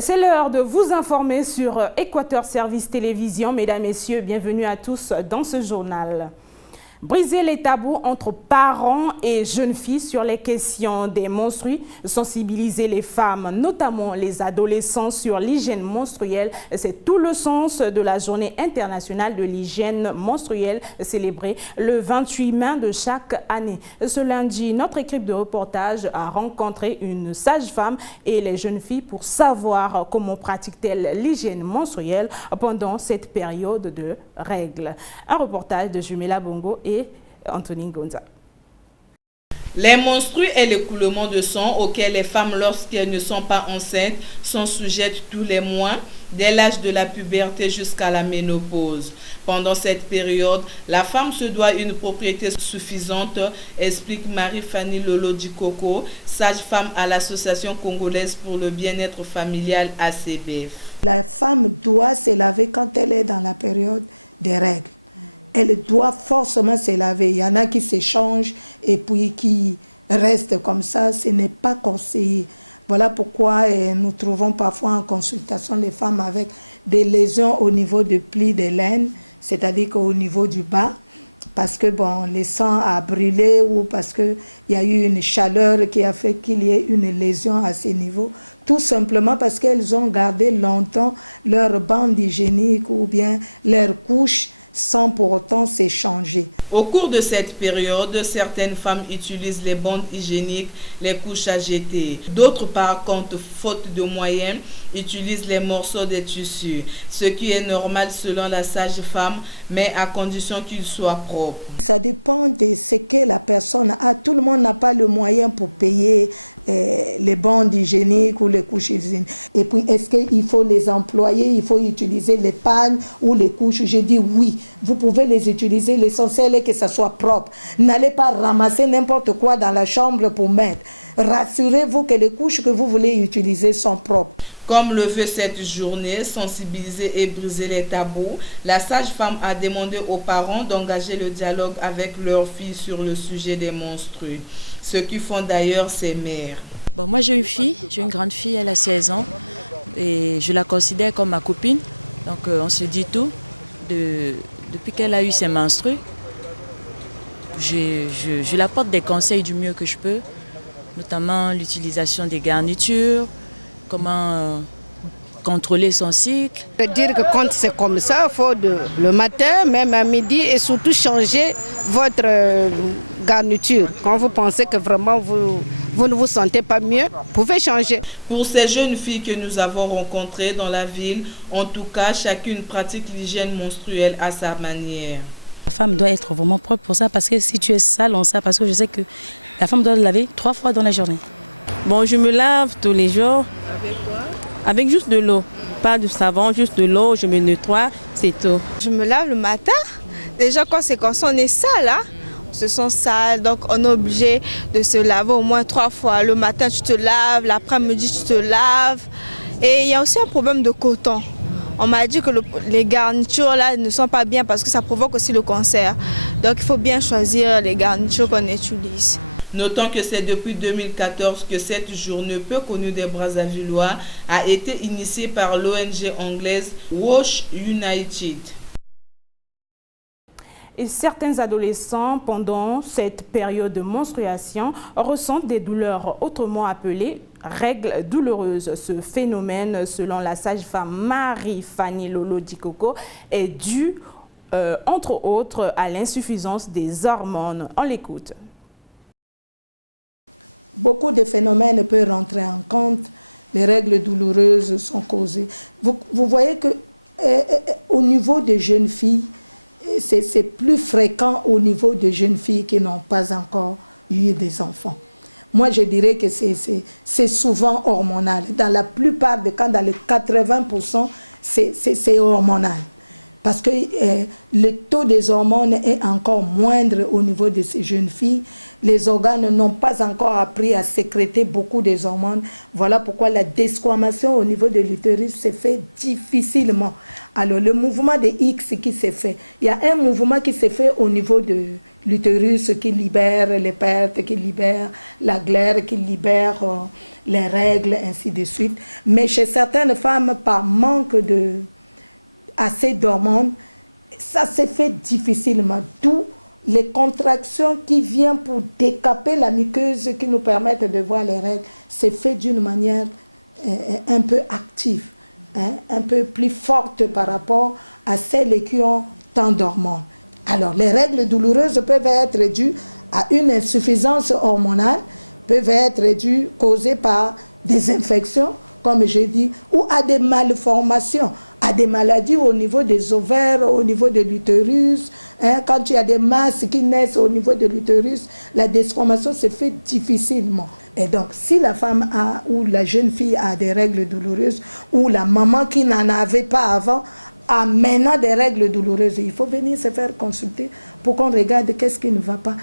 C'est l'heure de vous informer sur Équateur Service Télévision. Mesdames, Messieurs, bienvenue à tous dans ce journal. Briser les tabous entre parents et jeunes filles sur les questions des menstrues, sensibiliser les femmes, notamment les adolescents, sur l'hygiène menstruelle. C'est tout le sens de la journée internationale de l'hygiène menstruelle célébrée le 28 mai de chaque année. Ce lundi, notre équipe de reportage a rencontré une sage-femme et les jeunes filles pour savoir comment pratiquent-elles l'hygiène menstruelle pendant cette période de règles. Un reportage de Jumela Bongo et Anthony Gonza. Les menstrues est l'écoulement de sang auquel les femmes, lorsqu'elles ne sont pas enceintes, sont sujettes tous les mois, dès l'âge de la puberté jusqu'à la ménopause. Pendant cette période, la femme se doit une propriété suffisante, explique Marie-Fanny Lolo Dikoko, sage-femme à l'Association congolaise pour le bien-être familial ACBF. La femme doit se laver quand elle est dans la période des règles. Elle doit forcément se laver. Il y en a qui s'échangent et puis qui restent comme ça. Ce n'est pas conseillé. Voilà pourquoi nous trouvons parfois en consultation les femmes avec des lésions au niveau du pli des laines, c'est-à-dire qu'au niveau du bas, parce que le sang a brûlé ou parce qu'il y a eu une chaleur qui a fait qu'il y ait une lésion à ce niveau. Tout simplement parce qu'elles ont gardé longtemps leur bande hygiénique ou bien leur couche sans pour autant s'échanger. Au cours de cette période, certaines femmes utilisent les bandes hygiéniques, les couches à jeter. D'autres, par contre, faute de moyens, utilisent les morceaux des tissus, ce qui est normal selon la sage-femme, mais à condition qu'ils soient propres. Ça dépend de ce que la personne a. Tout le monde n'a pas le moyen pour payer les bandes hygiéniques ou les couches hygiéniques. Et puis, est-ce qu'il faut les employer? Il faut utiliser les pagnes ou les couches? J'ai dit oui, vous pouvez les utiliser. L'essentiel est que ça soit propre. N'allez pas ramasser n'importe quoi dans la chambre pour mettre. Rassurez-vous que les couches que vous voulez utiliser sont propres. Comme le veut cette journée, sensibiliser et briser les tabous, la sage-femme a demandé aux parents d'engager le dialogue avec leurs filles sur le sujet des menstrues. Ce qui font d'ailleurs ses mères. Moi j'ai une fille, j'ai une grande fille, elle a 16 ans et je la considère comme ma copine. Donc on se dit tout. Depuis qu'elle a eu ses menstrues, je l'apporte des conseils du mieux que je peux, notamment l'utilisation des garnitures, comment contrôler son cycle. Je veux dire que quand c'est comme ça, il faut le matin, même à midi, et surtout changer votre garniture. Quand vous pensez que vraiment vous ne vous sentez pas mieux, vous pouvez changer. Pour ces jeunes filles que nous avons rencontrées dans la ville, en tout cas, chacune pratique l'hygiène menstruelle à sa manière. La femme doit être vraiment propre pour ça, parce que si tu es sale en ça, parce que je sais que la femme doit laver 3 fois dans la journée. Bon, je me lave tous les jours. Avec quoi? Avec juste de l'eau. Pas de savon, juste de l'eau, je me nettoie, c'est tout. Je me lave le matin. Déjà, quand c'est comme ça, on est sale, hein? On se sent sale, donc on est obligé de se laver au moins 3 fois. Le matin, tu te laves, l'après-midi, tu te laves. Et il y a aussi un problème de coton. On m'a dit que les garnitures là ne sont pas bien parce que ça provoque aussi le cancer. Donc il faut bien choisir les garnitures qu'on utilise. Notons que c'est depuis 2014 que cette journée peu connue des Brazzavillois a été initiée par l'ONG anglaise Wash United. Et certains adolescents, pendant cette période de menstruation, ressentent des douleurs autrement appelées règles douloureuses. Ce phénomène, selon la sage-femme Marie-Fanny Lolo Dikoko, est dû, entre autres, à l'insuffisance des hormones. On l'écoute. Beaucoup de phénomènes peuvent rentrer en compte. Les règles douloureuses sont causées. Vous voyez que au niveau des jeunes filles, c'est plus fréquent au niveau des jeunes filles qui n'ont pas encore eu des enfants. Moi, je dirais que c'est souvent hormonal. Dans la plupart des cas, dans les 80%, c'est hormonal. parce que le taux des hormones est encore moindre au niveau de ces jeunes filles. Les organes n'ont pas encore appris à sécréter beaucoup des hormones. Voilà pourquoi la desquamation au niveau de l'utérus se fait difficilement. Alors, le mouvement de X qui s'est fait, il y a un mouvement qui s'est fait au niveau de l'utérus qui libère les pertes, qui libère la glaire, qui libère les règles, ainsi de suite. Mais chez certaines femmes, par manque de assez d'hormones, ça s'est fait difficilement. D'où les contractions qui viennent pour décaper la muqueuse qui nous permettent de voir les règles, c'est fait d'une manière un peu active, un peu plus forte par rapport à celles qui ont tant d'hormones. Alors, les règles douloureuses peuvent être dues à une insuffisance hormonale, peuvent être dues, causées par des infections, comme j'ai dit, ou à des malformations, à des maladies au niveau des ovaires, au niveau de l'utérus. Quand il y a des masses qui naissent au niveau de l'utérus, la desquamation se fait difficilement. Et donc, si la femme a, ou la jeune fille a des règles douloureuses, ou la maman qui n'en avait pas avant, a maintenant des règles douloureuses, il faut venir se faire consulter pour qu'on regarde qu'est-ce qui ne va pas.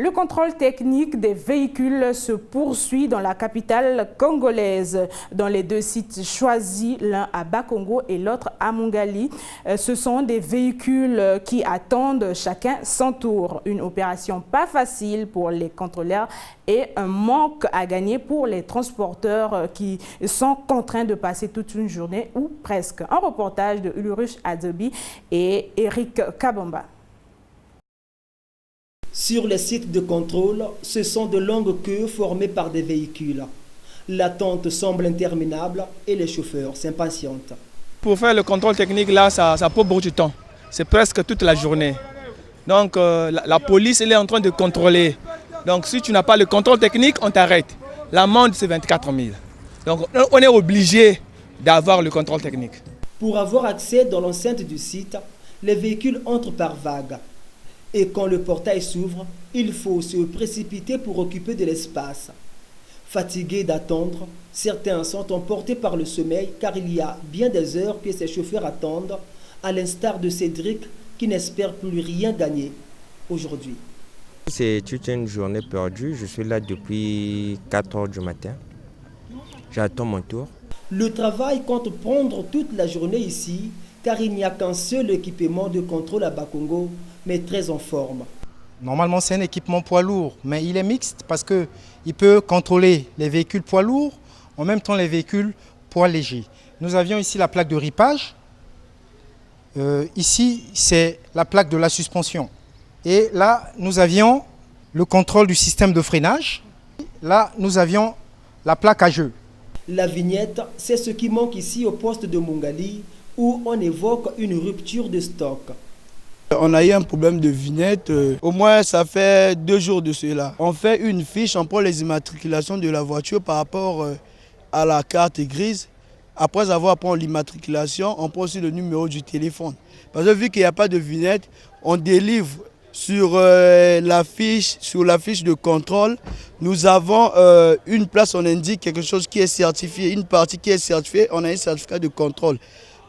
Le contrôle technique des véhicules se poursuit dans la capitale congolaise. Dans les deux sites choisis, l'un à Bakongo et l'autre à Mongali, ce sont des véhicules qui attendent chacun son tour. Une opération pas facile pour les contrôleurs et un manque à gagner pour les transporteurs qui sont contraints de passer toute une journée ou presque. Un reportage de Ulrich Adobi et Eric Kabamba. Sur les sites de contrôle, ce sont de longues queues formées par des véhicules. L'attente semble interminable et les chauffeurs s'impatientent. Pour faire le contrôle technique, là, ça prend beaucoup de temps. C'est presque toute la journée. Donc la police elle est en train de contrôler. Donc si tu n'as pas le contrôle technique, on t'arrête. L'amende, c'est 24 000. Donc on est obligé d'avoir le contrôle technique. Pour avoir accès dans l'enceinte du site, les véhicules entrent par vagues. Et quand le portail s'ouvre, il faut se précipiter pour occuper de l'espace. Fatigués d'attendre, certains sont emportés par le sommeil car il y a bien des heures que ces chauffeurs attendent, à l'instar de Cédric qui n'espère plus rien gagner aujourd'hui. C'est toute une journée perdue. Je suis là depuis 4 heures du matin. J'attends mon tour. Le travail compte prendre toute la journée ici car il n'y a qu'un seul équipement de contrôle à Bakongo, mais très en forme. Normalement, c'est un équipement poids lourd, mais il est mixte parce qu'il peut contrôler les véhicules poids lourds, en même temps les véhicules poids légers. Nous avions ici la plaque de ripage. Ici, c'est la plaque de la suspension. Et là, nous avions le contrôle du système de freinage. Là, nous avions la plaque à jeu. La vignette, c'est ce qui manque ici au poste de Mongali, où on évoque une rupture de stock. On a eu un problème de vignette, au moins ça fait 2 jours de cela. On fait une fiche, on prend les immatriculations de la voiture par rapport à la carte grise. Après avoir pris l'immatriculation, on prend aussi le numéro du téléphone. Parce que vu qu'il n'y a pas de vignette, on délivre sur la fiche de contrôle. Nous avons une place, on indique quelque chose qui est certifié, une partie qui est certifiée, on a un certificat de contrôle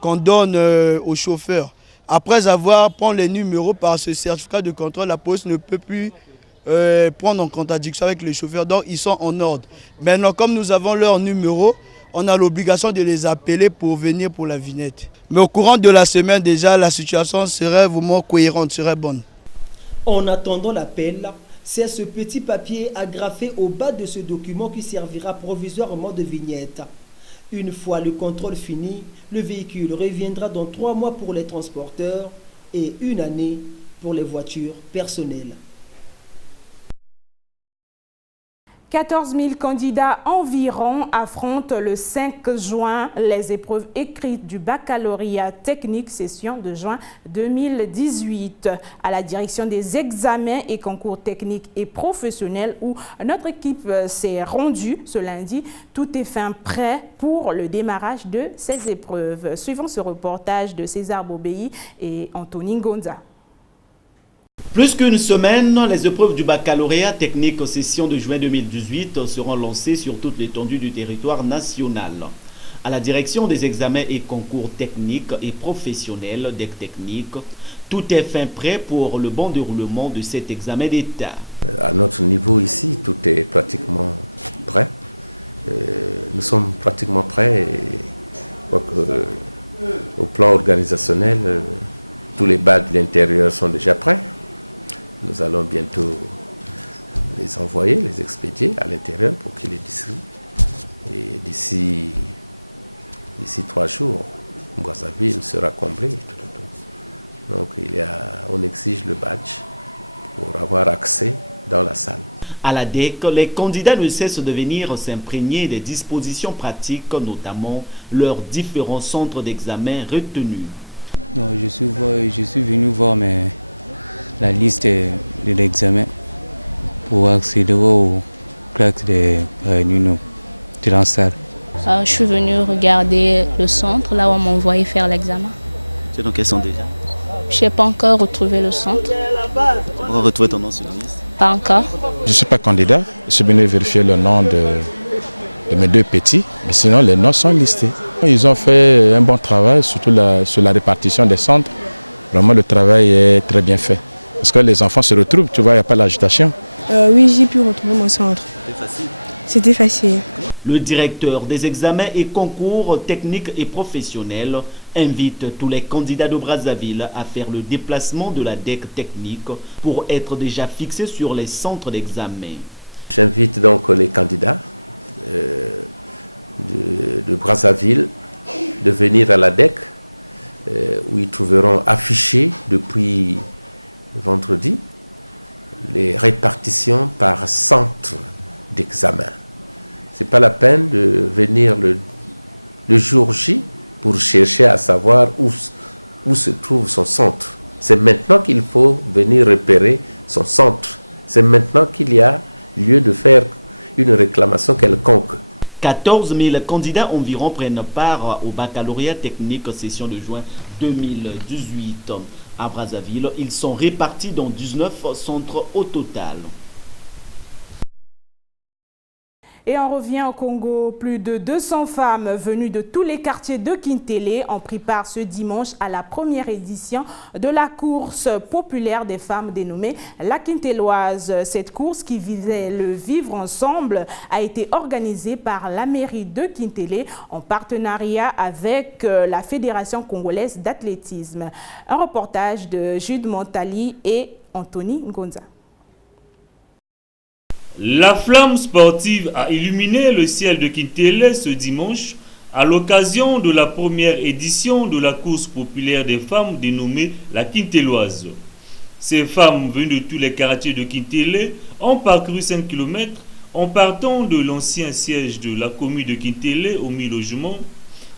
qu'on donne au chauffeur. Après avoir pris les numéros par ce certificat de contrôle, la police ne peut plus prendre en contradiction avec les chauffeurs. Donc, ils sont en ordre. Maintenant, comme nous avons leurs numéros, on a l'obligation de les appeler pour venir pour la vignette. Mais au courant de la semaine, déjà, la situation serait vraiment cohérente, serait bonne. En attendant l'appel, c'est ce petit papier agrafé au bas de ce document qui servira provisoirement de vignette. Une fois le contrôle fini, le véhicule reviendra dans 3 mois pour les transporteurs et 1 année pour les voitures personnelles. 14 000 candidats environ affrontent le 5 juin les épreuves écrites du baccalauréat technique session de juin 2018 à la direction des examens et concours techniques et professionnels où notre équipe s'est rendue ce lundi. Tout est fin prêt pour le démarrage de ces épreuves. Suivons ce reportage de César Bobéi et Anthony Ngonza. Plus qu'une semaine, les épreuves du baccalauréat technique session de juin 2018 seront lancées sur toute l'étendue du territoire national. À la direction des examens et concours techniques et professionnels des techniques, tout est fin prêt pour le bon déroulement de cet examen d'État. À notre niveau ici, tout est pratiquement prêt. Nous sommes pratiquement prêts. Au plan organisationnel, tous les bacs de l'intérieur sont déjà prêts. Nous allons bientôt les envoyer, les expédier à l'intérieur pour qu'ils les distribuent. Et d'ici 3 jours, Brazzaville sera comblé. Donc on exige le badge pour avoir accès dans la salle. À la DEC, les candidats ne cessent de venir s'imprégner des dispositions pratiques, notamment leurs différents centres d'examen retenus. Non, je suis venu voir la liste de l'examen pour accéder aux plaques de la salle. Je suis venu regarder le centre, là où on m'a envoyé faire l'examen. Tu es dans quel centre déjà? Je n'ai pas encore retrouvé le centre. Tu as encore retrouvé ton nom sur la liste? Pas encore. Je ne suis pas candidat. Je suis venu vérifier le nom de mes 2 petits, mais sinon les noms sont listés. Ils ont fait un bon travail, surtout sur la répartition des centres. Vraiment le travail est très bien fait. Parce que les enfants se retrouvent, tu vois, il n'y a pas l'agitation. Oui, j'ai pu retrouver mon centre. C'était facile? C'était facile. Le directeur des examens et concours techniques et professionnels invite tous les candidats de Brazzaville à faire le déplacement de la DEC technique pour être déjà fixés sur les centres d'examen. J'invite donc les candidats de Brazzaville de venir à la DEC où ils trouveront affichés depuis vendredi les répartitions par centre d'examen. Ce n'est pas la peine de venir le jour J pour chercher à savoir où se trouve son centre. C'est maintenant qu'il faut venir repérer son centre. C'est maintenant qu'il y a lieu de faire une réclamation quelconque. 14 000 candidats environ prennent part au baccalauréat technique session de juin 2018. À Brazzaville, ils sont répartis dans 19 centres au total. Et on revient au Congo. Plus de 200 femmes venues de tous les quartiers de Kintélé ont pris part ce dimanche à la première édition de la course populaire des femmes dénommée la Kintéloise. Cette course qui visait le vivre ensemble a été organisée par la mairie de Kintélé en partenariat avec la Fédération congolaise d'athlétisme. Un reportage de Jude Montali et Anthony Ngonza. La flamme sportive a illuminé le ciel de Kintélé ce dimanche à l'occasion de la première édition de la course populaire des femmes dénommée la Kintéloise. Ces femmes venues de tous les quartiers de Kintélé ont parcouru 5 km en partant de l'ancien siège de la commune de Kintélé au mi-logement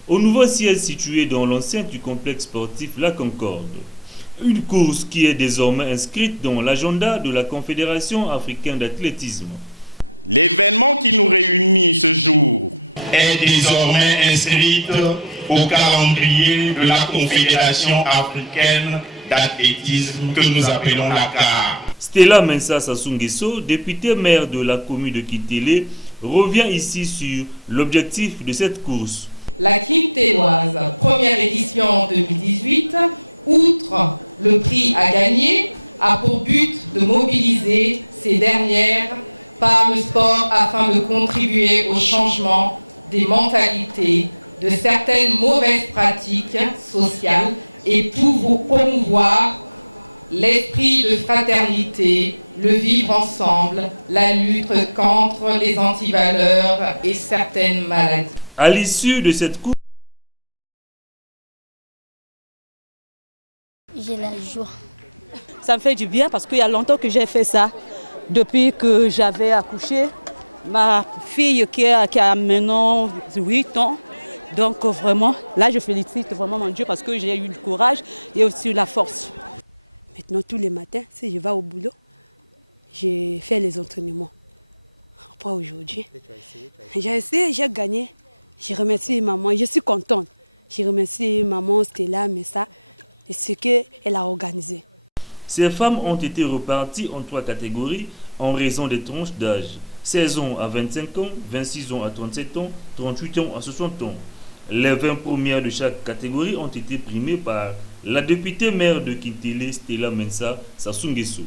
au nouveau siège situé dans l'enceinte du complexe sportif La Concorde. Une course qui est désormais inscrite dans l'agenda de la Confédération africaine d'athlétisme. L'événement qui nous réunit ce jour est désormais inscrit au calendrier de la Confédération africaine d'athlétisme que nous appelons la CAR. Stella Mensa Sassou-Nguesso, députée maire de la commune de Kintélé, revient ici sur l'objectif de cette course. La Kintéloise, première édition 2018, outre le prix à gagner, a pour but de mobiliser ces dernières par le sport afin de contribuer au changement des mentalités, de certaines mauvaises pratiques sociales et pour promouvoir l'esprit de fraternité, le vivre ensemble, la lutte contre les antivaleurs et certaines maladies. À l'issue de cette course, j'ai la joie. Ça me fait du bien parce qu'il y a longtemps que j'ai fait ça. Depuis que j'avais accouché, ma fille qui a maintenant 8 ans. Donc vraiment, là je félicite vraiment mon Dieu parce que j'ai eu le courage et aussi la force. Maintenant tous les matins, si je vais au boulot, je fais les entraînements. Pas aujourd'hui. J'ai essayé, j'ai gagné. Je remercie maman, je suis contente. Je remercie maman Stella Messa et ce qu'elle a organisé. Ces femmes ont été reparties en 3 catégories en raison des tranches d'âge. 16 ans à 25 ans, 26 ans à 37 ans, 38 ans à 60 ans. Les 20 premières de chaque catégorie ont été primées par la députée maire de Kintele, Stella Mensa Sassou-Nguesso.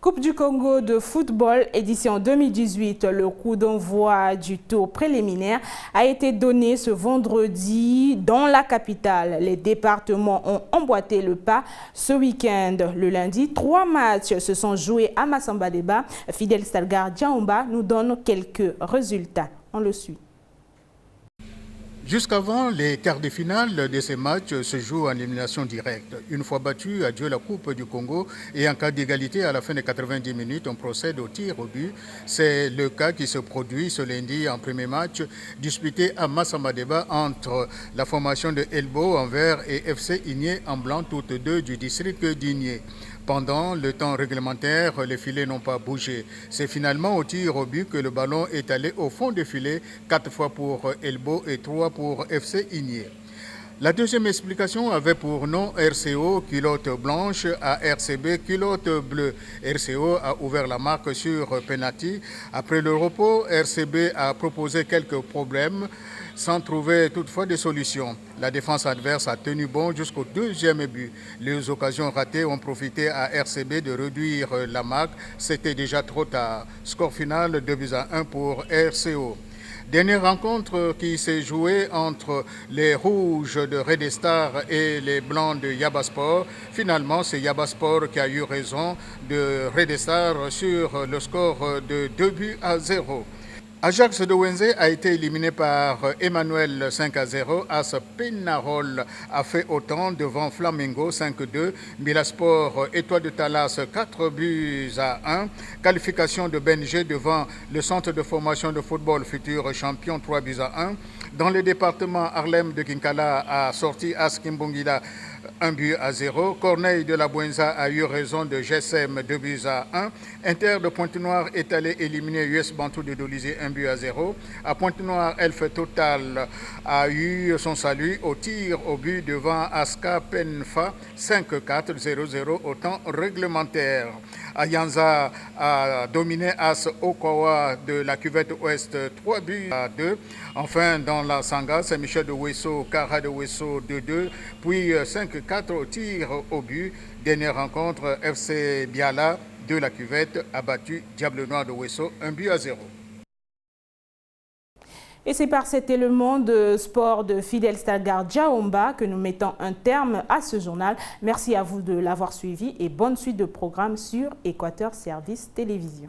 Coupe du Congo de football, édition 2018. Le coup d'envoi du tour préliminaire a été donné ce vendredi dans la capitale. Les départements ont emboîté le pas ce week-end. Le lundi, 3 matchs se sont joués à Massamba-Déba. Fidel Stalgar Djaomba nous donne quelques résultats. On le suit. Jusqu'avant les quarts de finale de ces matchs se jouent en élimination directe. Une fois battu, adieu la Coupe du Congo et en cas d'égalité à la fin des 90 minutes, on procède au tir au but. C'est le cas qui se produit ce lundi en premier match disputé à Massamba-Déba entre la formation de Elbo en vert et FC Igné en blanc, toutes deux du district d'Igné. Pendant le temps réglementaire, les filets n'ont pas bougé. C'est finalement au tir au but que le ballon est allé au fond du filet, 4 fois pour Elbo et 3 pour FC Igné. La deuxième explication avait pour nom RCO, culotte blanche, à RCB, culotte bleue. RCO a ouvert la marque sur penalty. Après le repos, RCB a proposé quelques problèmes sans trouver toutefois de solution. La défense adverse a tenu bon jusqu'au deuxième but. Les occasions ratées ont profité à RCB de réduire la marque. C'était déjà trop tard. Score final 2-1 pour RCO. Dernière rencontre qui s'est jouée entre les rouges de Red Star et les blancs de Yabaspor. Finalement, c'est Yabaspor qui a eu raison de Red Star sur le score de 2-0. Ajax de Wenze a été éliminé par Emmanuel 5-0. As Penarol a fait autant devant Flamingo 5-2. Milasport Étoile de Talas 4-1. Qualification de Benjé devant le centre de formation de football futur champion 3-1. Dans le département, Harlem de Kinkala a sorti As Kimbongila 1-0. Corneille de la Buenza a eu raison de GSM 2-1. Inter de Pointe-Noire est allé éliminer US Bantou de Dolizé 1-0. À Pointe-Noire, Elf Total a eu son salut au tir au but devant Aska Penfa 5-4, 0-0 au temps réglementaire. Ayanza a dominé As Okawa de la cuvette ouest 3-2. Enfin, dans la Sanga, Saint-Michel de Wesso, Kara de Wesso 2-2, puis 5-4 au tir au but. Dernière rencontre, FC Biala de la cuvette a battu Diable Noir de Wesso 1-0. Et c'est par cet élément de sport de Fidel Stalgar Djaomba que nous mettons un terme à ce journal. Merci à vous de l'avoir suivi et bonne suite de programmes sur Équateur Service Télévision.